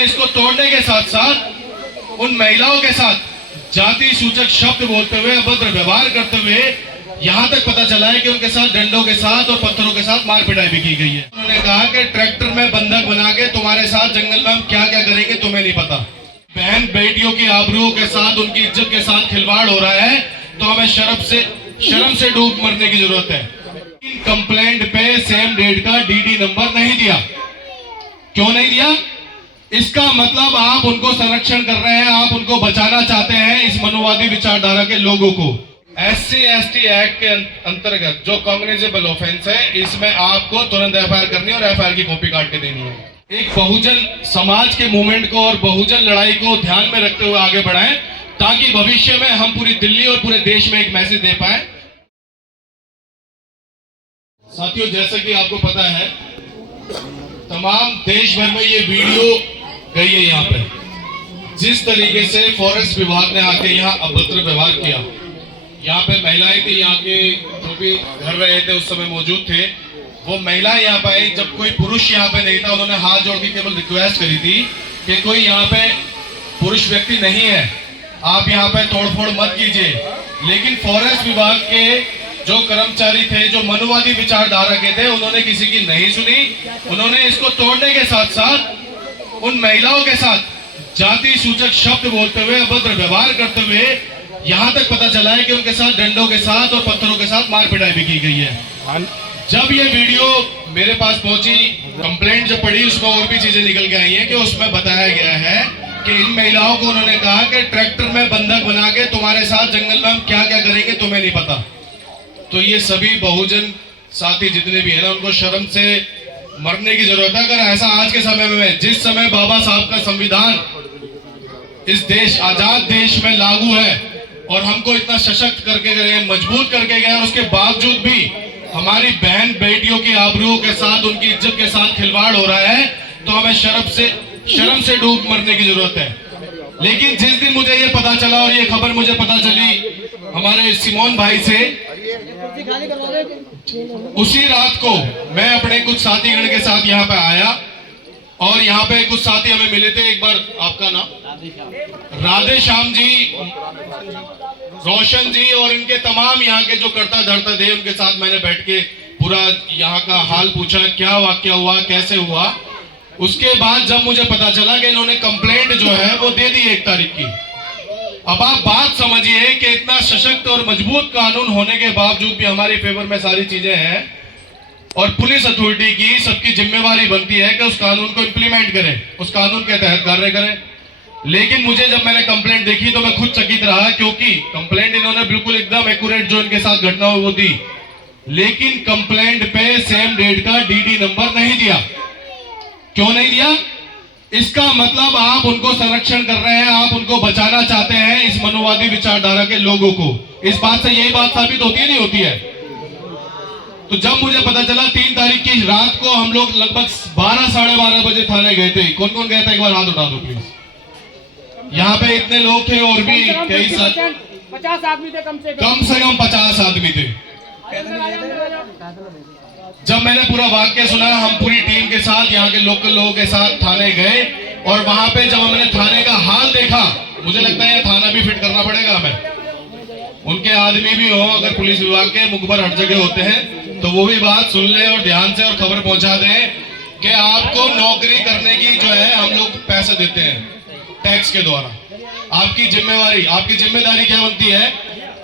इसको तोड़ने के साथ साथ उन महिलाओं के साथ जाति सूचक शब्द बोलते हुए, अभद्र व्यवहार करते हुए यहाँ तक पता चला है कि उनके साथ डंडों के साथ और पत्थरों के साथ मार पिटाई भी की गई है। उन्होंने कहा कि ट्रैक्टर में बंधक बना के तुम्हारे साथ जंगल में हम क्या क्या करेंगे तुम्हें नहीं पता। बहन बेटियों की आबरूओं के साथ, उनकी इज्जत के साथ खिलवाड़ हो रहा है तो हमें शर्म से डूब मरने की जरूरत है। कंप्लेंट पे सेम डेट का डीडी नंबर नहीं दिया। क्यों नहीं दिया? इसका मतलब आप उनको संरक्षण कर रहे हैं, आप उनको बचाना चाहते हैं इस मनोवादी विचारधारा के लोगों को। SC/ST एक्ट के अंतर्गत जो कॉग्निजेबल ऑफेंस है, इसमें आपको तुरंत FIR करनी है और FIR की कॉपी काट के देनी है। एक बहुजन समाज के मूवमेंट को और बहुजन लड़ाई को ध्यान में रखते हुए आगे बढ़ाएं ताकि भविष्य में हम पूरी दिल्ली और पूरे देश में एक मैसेज दे पाए। साथियों, जैसा कि आपको पता है, तमाम देश भर में ये वीडियो गई है। यहाँ पे जिस तरीके से फॉरेस्ट विभाग ने आके यहाँ अभद्र व्यवहार किया, यहाँ पे महिलाएं थी, यहाँ के जो भी घर रहे थे उस समय मौजूद थे, वो महिलाएं यहाँ पे आई। जब कोई पुरुष यहाँ पे नहीं था, उन्होंने हाथ जोड़ के केवल रिक्वेस्ट करी थी कि कोई यहाँ पे पुरुष व्यक्ति नहीं है, आप यहाँ पे तोड़फोड़ मत कीजिए। लेकिन फॉरेस्ट विभाग के जो कर्मचारी थे, जो मनोवादी विचारधारा के थे, उन्होंने किसी की नहीं सुनी। उन्होंने इसको तोड़ने के साथ साथ उन महिलाओं के साथ जाति सूचक शब्द बोलते हुए, अभद्र व्यवहार करते हुए यहाँ तक पता चला है कि उनके साथ डंडों के साथ और पत्थरों के साथ मार पिटाई भी की गई है। जब ये वीडियो मेरे पास पहुंची, कंप्लेंट जब पड़ी, उसमें और भी चीजें निकल के आई हैं कि उसमें बताया गया है कि इन महिलाओं को उन्होंने कहा कि ट्रैक्टर में बंधक बना के तुम्हारे साथ जंगल में हम क्या क्या करेंगे तुम्हें नहीं पता। तो ये सभी बहुजन साथी जितने भी है ना, उनको शर्म से मरने की जरूरत है। अगर ऐसा आज के समय में, जिस समय बाबा साहब का संविधान इस देश, आजाद देश में लागू है और हमको इतना सशक्त करके गए, मजबूत करके गए, और उसके बावजूद भी हमारी बहन बेटियों की आबरूओं के साथ, उनकी इज्जत के साथ खिलवाड़ हो रहा है, तो हमें शर्म से डूब मरने की जरूरत है। लेकिन जिस दिन मुझे ये पता चला, और ये खबर मुझे पता चली हमारे सिमोन भाई से, उसी रात को मैं अपने कुछ साथीगण के साथ यहाँ पे आया और यहाँ पे कुछ साथी हमें मिले थे। एक बार आपका नाम? राधे श्याम जी, रोशन जी और इनके तमाम यहाँ के जो करता धरता थे, उनके साथ मैंने बैठ के पूरा यहाँ का हाल पूछा, क्या वाक्य हुआ, कैसे हुआ। उसके बाद जब मुझे पता चला कि इन्होंने कंप्लेंट जो है वो दे दी 1 तारीख की। अब आप बात समझिए कि इतना सशक्त और मजबूत कानून होने के बावजूद भी हमारे फेवर में सारी चीजें हैं, और पुलिस अथॉरिटी की सबकी जिम्मेवारी बनती है कि उस कानून को इंप्लीमेंट करें, उस कानून के तहत कार्य करें। लेकिन मुझे जब मैंने कंप्लेंट देखी तो मैं खुद चकित रहा, क्योंकि कंप्लेंट इन्होंने बिल्कुल एकदम एक्यूरेट जो इनके साथ घटना हुई वो दी, लेकिन कंप्लेंट पे सेम डेट का डीडी नंबर नहीं दिया। क्यों नहीं दिया? इसका मतलब आप उनको संरक्षण कर रहे हैं, आप उनको बचाना चाहते हैं इस मनोवादी विचारधारा के लोगों को। इस बात से यही बात साबित होती है, नहीं होती है? तो जब मुझे पता चला 3 तारीख की रात को, हम लोग लगभग 12 साढ़े 12 बजे थाने गए थे। कौन कौन गया था एक बार हाथ उठा दो प्लीज। यहाँ पे इतने लोग थे और भी कई 50 आदमी थे, कम से कम 50 आदमी थे। जब मैंने पूरा वाक्य सुना, हम पूरी टीम के साथ, यहाँ के लोकल लोगों के साथ थाने गए, और वहां पे जब हमने थाने का हाल देखा, मुझे लगता है थाना भी फिट करना पड़ेगा हमें। उनके आदमी भी हो, अगर पुलिस विभाग के मुखबर हर जगह होते हैं तो वो भी बात सुन ले और ध्यान से और खबर पहुंचा दें कि आपको नौकरी करने की जो है हम लोग पैसे देते हैं टैक्स के द्वारा। आपकी जिम्मेवारी, आपकी जिम्मेदारी क्या बनती है?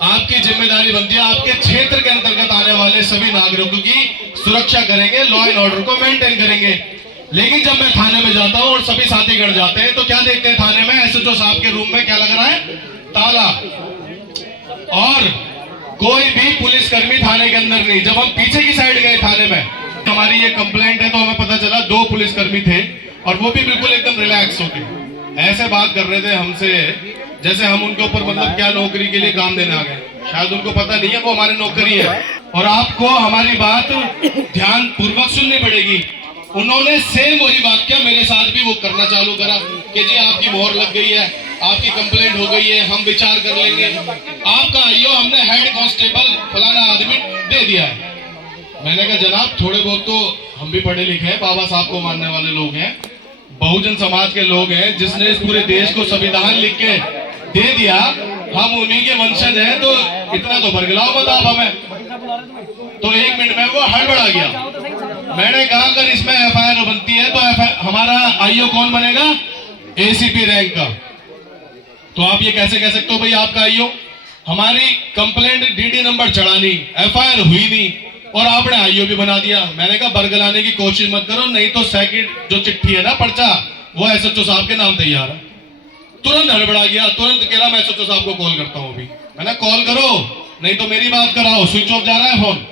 आपकी जिम्मेदारी बनती है आपके क्षेत्र के अंतर्गत आने वाले सभी नागरिकों की सुरक्षा करेंगे, लॉ एंड ऑर्डर को मेंटेन करेंगे। लेकिन जब मैं थाने में जाता हूं और सभी साथीगण जाते हैं तो क्या देखते हैं थाने में? SHO साहब के रूम में क्या लग रहा है? ताला। और कोई भी पुलिसकर्मी थाने के अंदर नहीं। जब हम पीछे की साइड गए थाने में, हमारी ये कंप्लेंट है, तो हमें पता चला 2 पुलिसकर्मी थे और वो भी बिल्कुल एकदम रिलैक्स होके ऐसे बात कर रहे थे हमसे जैसे हम उनके ऊपर मतलब क्या नौकरी के लिए काम देने आ गए। शायद उनको पता नहीं है वो हमारे नौकरी है, और आपको हमारी बात ध्यान पूर्वक सुननी पड़ेगी। उन्होंने सेम वही वाक्य मेरे साथ भी वो करना चालू करा कि जी आपकी मोहर लग गई है, आपकी कंप्लेंट हो गई है, हम विचार कर लेंगे, आपका आईओ हमने हेड कांस्टेबल फलाना आदमी दे दिया है। मैंने कहा जनाब थोड़े बहुत तो हम भी पढ़े लिखे हैं, बाबा साहब को मानने वाले लोग हैं, बहुजन समाज के लोग हैं जिसने इस पूरे देश को संविधान लिख के दे दिया, हम उन्हीं के वंशज हैं, तो इतना तो बरगलाओ मत आप हमें। तो 1 मिनट में वो हड़बड़ा गया। मैंने कहा अगर इसमें एफआईआर बनती है तो हमारा आईओ कौन बनेगा? एसीपी रैंक का। तो आप ये कैसे कह सकते हो भाई आपका आईओ? हमारी कंप्लेंट डीडी नंबर चढ़ानी, एफआईआर हुई नहीं और आपने आईओ भी बना दिया। मैंने कहा बरगलाने की कोशिश मत करो, नहीं तो सेकंड जो चिट्ठी है ना पर्चा, वो एसएचओ साहब के नाम तैयार है। तुरंत हड़बड़ा गया, तुरंत कह रहा मैं एसएचओ साहब को कॉल करता हूं अभी। मैंने कॉल करो, नहीं तो मेरी बात कराओ, स्विच ऑफ जा रहा है फोन।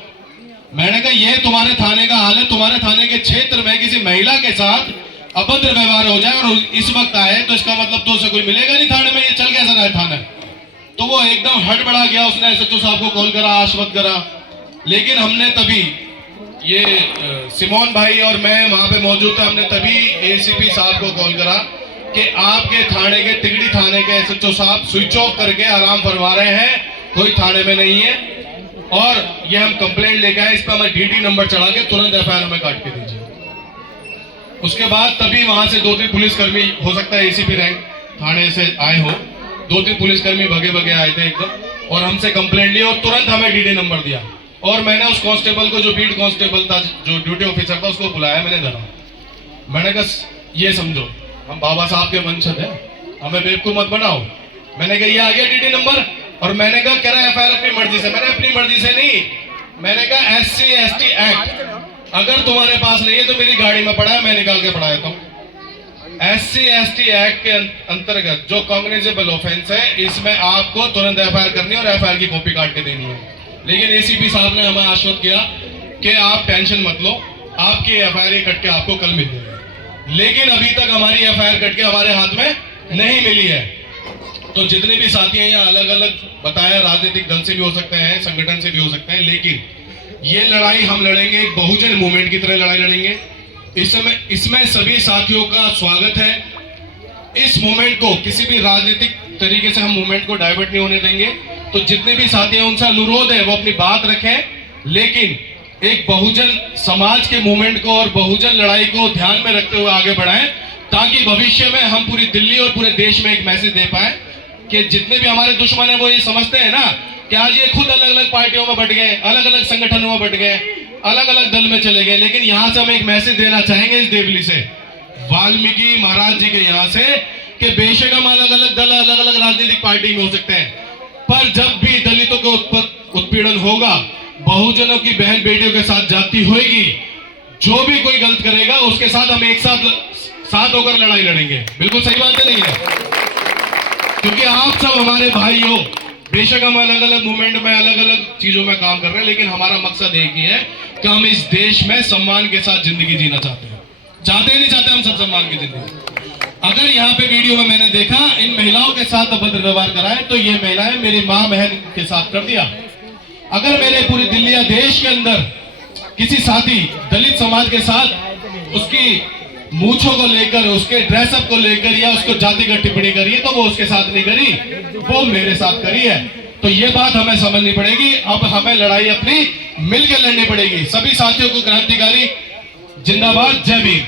मैंने कहा ये तुम्हारे थाने का हाल है, तुम्हारे थाने के क्षेत्र में किसी महिला के साथ अभद्र व्यवहार हो जाए और इस वक्त आए तो इसका मतलब तो उसे कोई मिलेगा नहीं थाने में, ये चल कैसा रहा है थाने? तो वो एकदम हड़बड़ा गया, उसने एसएचओ साहब को कॉल करा, आश्वस्त करा। लेकिन हमने तभी ये सिमोन भाई और मैं वहां पे मौजूद थे, हमने तभी एसीपी साहब को कॉल करा कि आपके थाने के तिगड़ी थाने के एसएचओ साहब स्विच ऑफ करके आराम फरमा रहे हैं, कोई थाने में नहीं है और ये हम कंप्लेंट लेके आए, इस पर हमें डीडी नंबर चढ़ा के तुरंत एफआईआर में काट के दीजिए। उसके बाद तभी वहां से 2-3 पुलिसकर्मी, हो सकता है एसीपी रैंक थाने से आए हो, 2-3 पुलिसकर्मी भगे भगे आए थे एकदम और हमसे कंप्लेंट ली और तुरंत हमें डीडी नंबर दिया। और मैंने उस कांस्टेबल को, जो बीट कांस्टेबल था, जो ड्यूटी ऑफिसर था, उसको बुलाया, मैंने धरा। मैंने कहा ये समझो हम बाबा साहब के वंशज हैं, हमें बेवकूफ मत बनाओ। मैंने कहा ये आ गया डीडी नंबर, और मैंने कहा कह रहा है एफआईआर अपनी मर्जी से। मैंने अपनी मर्जी से नहीं, मैंने कहा SC/ST एक्ट अगर तुम्हारे पास नहीं है तो मेरी गाड़ी में पड़ा है, मैं निकाल के पढ़ा देता हूँ। SC/ST एक्ट के अंतर्गत जो कॉग्निजेबल ऑफेंस है, इसमें आपको तुरंत एफआईआर करनी है और एफआईआर की कॉपी काट के देनी है। लेकिन एसीपी साहब ने हमें आश्वस्त किया कि आप टेंशन मत लो, आपकी एफआईआर कट के आपको कल मिल जाएगी। लेकिन अभी तक हमारी एफआईआर कट के हमारे हाथ में नहीं मिली है। तो जितने भी साथी हैं यहाँ अलग अलग बताया, राजनीतिक दल से भी हो सकते हैं, संगठन से भी हो सकते हैं, लेकिन ये लड़ाई हम लड़ेंगे एक बहुजन मूवमेंट की तरह लड़ाई लड़ेंगे। इसमें सभी साथियों का स्वागत है। इस मूवमेंट को किसी भी राजनीतिक तरीके से हम मूवमेंट को डाइवर्ट नहीं होने देंगे। तो जितने भी साथी हैं उनसे अनुरोध है वो अपनी बात रखें, लेकिन एक बहुजन समाज के मूवमेंट को और बहुजन लड़ाई को ध्यान में रखते हुए आगे बढ़ाएं, ताकि भविष्य में हम पूरी दिल्ली और पूरे देश में एक मैसेज दे पाए कि जितने भी हमारे दुश्मन है वो ये समझते हैं ना कि आज ये खुद अलग अलग पार्टियों में बट गए, अलग अलग संगठनों में बट गए, अलग अलग दल में चले गए। लेकिन यहां से हम एक मैसेज देना चाहेंगे इस देवली से, वाल्मीकि महाराज जी के यहाँ से, कि बेशक हम अलग अलग दल, अलग अलग राजनीतिक पार्टी में हो सकते हैं, पर जब भी दलितों के उत्पीड़न होगा, बहुजनों की बहन बेटियों के साथ जाति होगी, जो भी कोई गलत करेगा उसके साथ हम एक साथ होकर लड़ाई लड़ेंगे। बिल्कुल सही बात है, नहीं है? क्योंकि आप सब हमारे भाई हो। बेशक हम अलग अलग मूवमेंट में, अलग अलग चीजों में काम कर रहे हैं, लेकिन हमारा मकसद एक ही है कि हम इस देश में सम्मान के साथ जिंदगी जीना चाहते हैं। चाहते ही नहीं चाहते हम सब सम्मान की जिंदगी? अगर यहाँ पे वीडियो में मैंने देखा इन महिलाओं के साथ अभद्र व्यवहार कराए, तो ये महिलाएं मेरी माँ बहन के साथ कर दिया। अगर मेरे पूरी दिल्ली या देश के अंदर किसी साथी दलित समाज के साथ उसकी मूछों को लेकर, उसके ड्रेसअप को लेकर या उसको जातिगत टिप्पणी करी है, तो वो उसके साथ नहीं करी, वो मेरे साथ करी है। तो ये बात हमें समझनी पड़ेगी। अब हमें लड़ाई अपनी मिलकर लड़नी पड़ेगी। सभी साथियों को क्रांतिकारी जिंदाबाद, जय भीम।